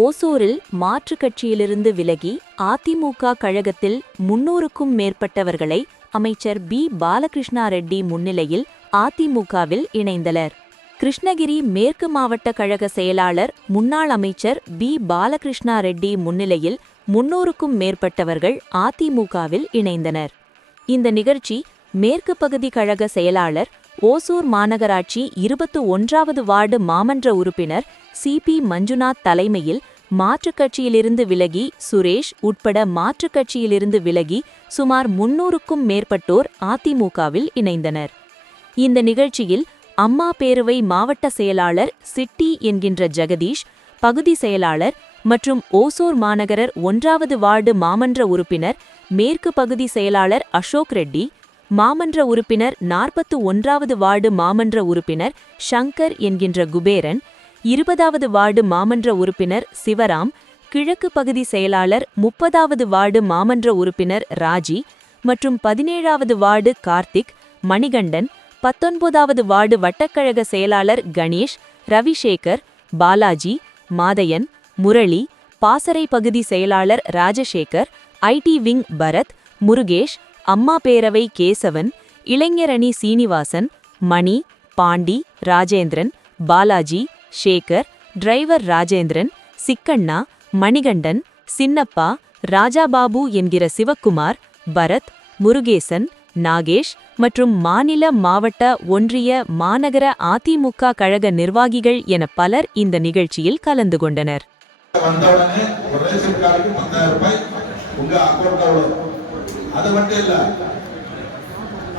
ஓசூரில் மாற்றுக் கட்சியிலிருந்து விலகி அதிமுக கழகத்தில் 300க்கும் மேற்பட்டவர்களை அமைச்சர் பி. பாலகிருஷ்ணா ரெட்டி முன்னிலையில் அதிமுகவில் இணைந்தனர். கிருஷ்ணகிரி மேற்கு மாவட்ட கழக செயலாளர் முன்னாள் அமைச்சர் பி. பாலகிருஷ்ணா ரெட்டி முன்னிலையில் 300க்கும் மேற்பட்டவர்கள் அதிமுகவில் இணைந்தனர். இந்த நிகழ்ச்சி மேற்கு பகுதி கழக செயலாளர், ஓசூர் மாநகராட்சி 21வது வார்டு மாமன்ற உறுப்பினர் சி. பி. மஞ்சுநாத் தலைமையில் மாற்றுக் கட்சியிலிருந்து விலகி சுரேஷ் உட்பட மாற்றுக் கட்சியிலிருந்து விலகி சுமார் 300க்கும் மேற்பட்டோர் அதிமுகவில் இணைந்தனர். இந்த நிகழ்ச்சியில் அம்மா பேரவை மாவட்ட செயலாளர் சிட்டி என்கின்ற ஜெகதீஷ், பகுதி செயலாளர் மற்றும் ஓசூர் மாநகரர் 1வது வார்டு மாமன்ற உறுப்பினர் மேற்கு பகுதி செயலாளர் அசோக் ரெட்டி, மாமன்ற உறுப்பினர் 41வது வார்டு மாமன்ற உறுப்பினர் ஷங்கர் என்கின்ற குபேரன், 20வது வார்டு மாமன்ற உறுப்பினர் சிவராம், கிழக்கு பகுதி செயலாளர் 30வது வார்டு மாமன்ற உறுப்பினர் ராஜி மற்றும் 17வது வார்டு கார்த்திக், மணிகண்டன், 19வது வார்டு வட்டக்கழக செயலாளர் கணேஷ், ரவிசேகர், பாலாஜி, மாதையன், முரளி, பாசறை பகுதி செயலாளர் ராஜசேகர், ஐடி விங் பரத், முருகேஷ், அம்மா பேரவை கேசவன், இளைஞரணி சீனிவாசன், மணி, பாண்டி, ராஜேந்திரன், பாலாஜி, சேகர், டிரைவர் ராஜேந்திரன், சிக்கண்ணா, மணிகண்டன், சின்னப்பா, ராஜாபாபு என்கிற சிவக்குமார், பரத், முருகேசன், நாகேஷ் மற்றும் மாநில, மாவட்ட, ஒன்றிய, மாநகர அதிமுக கழக நிர்வாகிகள் என பலர் இந்த நிகழ்ச்சியில் கலந்து கொண்டனர். அது மட்டும் இல்ல,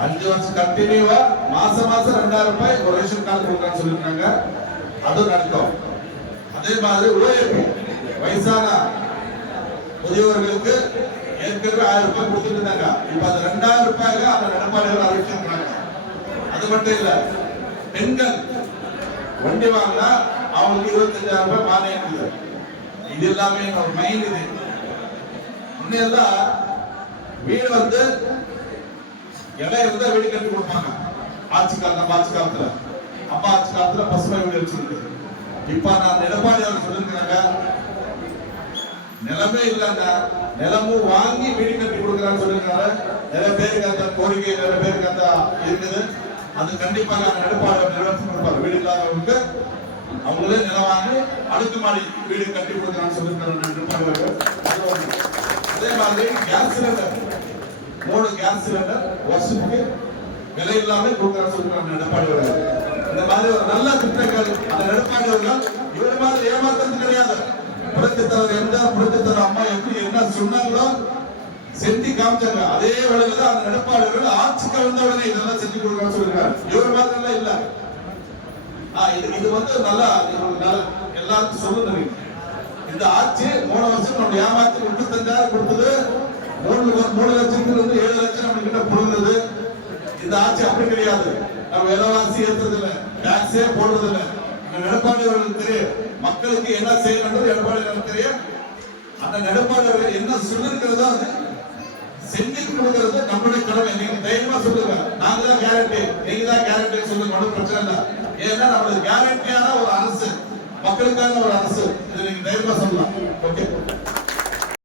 5 வருஷம் கண்டினியூவா மாசம் 2000 ரூபாய் ஒரு ரேஷன் கார்டு கொடுக்கறான்னு சொல்லிருக்காங்க. அது நடக்கும். அதே மாதிரி ஓஏபி வயசான முதியவர்களுக்கு ஏற்கனவே 1000 ரூபாய் கொடுத்துட்டு இருந்தாங்க. இப்ப அது 2000 ரூபாய்க்கு அந்த நடப்பாளையம் அறிவிச்சிருக்காங்க. அது மட்டும் இல்ல, பெண்கள் வண்டி வாங்கினா அவங்களுக்கு 25,000 ரூபாய் மானியம் இல்லை. இது எல்லாமே ஒரு மைண்ட். இது முன்னெல்லாம் வீடு வந்து இடம் இருந்தா வீடு கட்டி கொடுப்பாங்க. ஆட்சி காலத்துல அப்பா ஆட்சி காலத்துல பசுமை வீடு வச்சிருக்கு. இப்ப நான் எடப்பாடி அவர் சொல்லிருக்கிறாங்க, நிலமே இல்லைங்க, நிலமும் வாங்கி வீடு கட்டி கொடுக்குறான்னு சொல்லிருக்காரு. நிறைய பேருக்கு அந்த கோரிக்கை, நிறைய பேருக்கு அந்த இருக்குது. அது கண்டிப்பாக எடப்பாடி நிறைவேற்றி கொடுப்பாரு. வீடு இல்லாதவங்களுக்கு அவங்களே நிலம் வாங்கி அடுக்குமாடி வீடு கட்டி கொடுக்குறான்னு சொல்லிருக்காரு. அதே மாதிரி கேஸ் சிலிண்டர், 3 கேஸ் சிலிண்டர் வருஷத்துக்கு விலை இல்லாம கொடுக்குறான்னு சொல்லிருக்காங்க எடப்பாடி. இந்த மாதிரி ஒரு நல்ல திட்டங்கள் அந்த எடப்பாடி அவர்கள் இவர் மாதிரி ஏமாத்துறது கிடையாது. புரட்சித் தலைவர் எம்ஜிஆர், புரட்சித் தலைவர் அம்மா எப்படி என்ன சொன்னாங்களோ செஞ்சு காமிச்சாங்க. அதே வேளையில தான் அந்த எடப்பாடி அவர்கள் ஆட்சிக்கு வந்தவுடனே இதெல்லாம் செஞ்சு கொடுக்குறான்னு சொல்லிருக்காரு. இவர் மாதிரி எல்லாம் இல்ல. இது வந்து நல்லா எல்லாருக்கும் சொல்லுங்க. இந்த ஆட்சி 3 வருஷம் நம்ம ஏமாத்தி 35,000 கொடுத்தது, 3 லட்சத்துல இருந்து 7 லட்சம் நம்ம கிட்ட புரிந்தது. இந்த ஆட்சி அப்படி கிடையாது. நம்ம விலைவாசி ஏற்றுறது இல்லை, டாக்ஸே போடுறது இல்லை. எடப்பாடி அவர்களுக்கு தெரியும் மக்களுக்கு என்ன செய்யணும். எடப்பாடி அவர்களுக்கு தெரியும் அந்த எடப்பாடி அவர்கள் என்ன சொல்லிருக்கிறதோ செஞ்சு கொடுக்கிறது நம்மளுடைய கடமை. நீங்க தைரியமா சொல்லுங்க, நாங்க தான் கேரண்டி, நீங்க தான் கேரண்டி சொல்லுங்க, ஒன்றும் பிரச்சனை இல்லை. ஏன்னா நம்மளுக்கு கேரண்டியான ஒரு அரசு, மக்களுக்கான ஒரு அரசு, இதை நீங்க தைரியமா சொல்லலாம். ஓகே.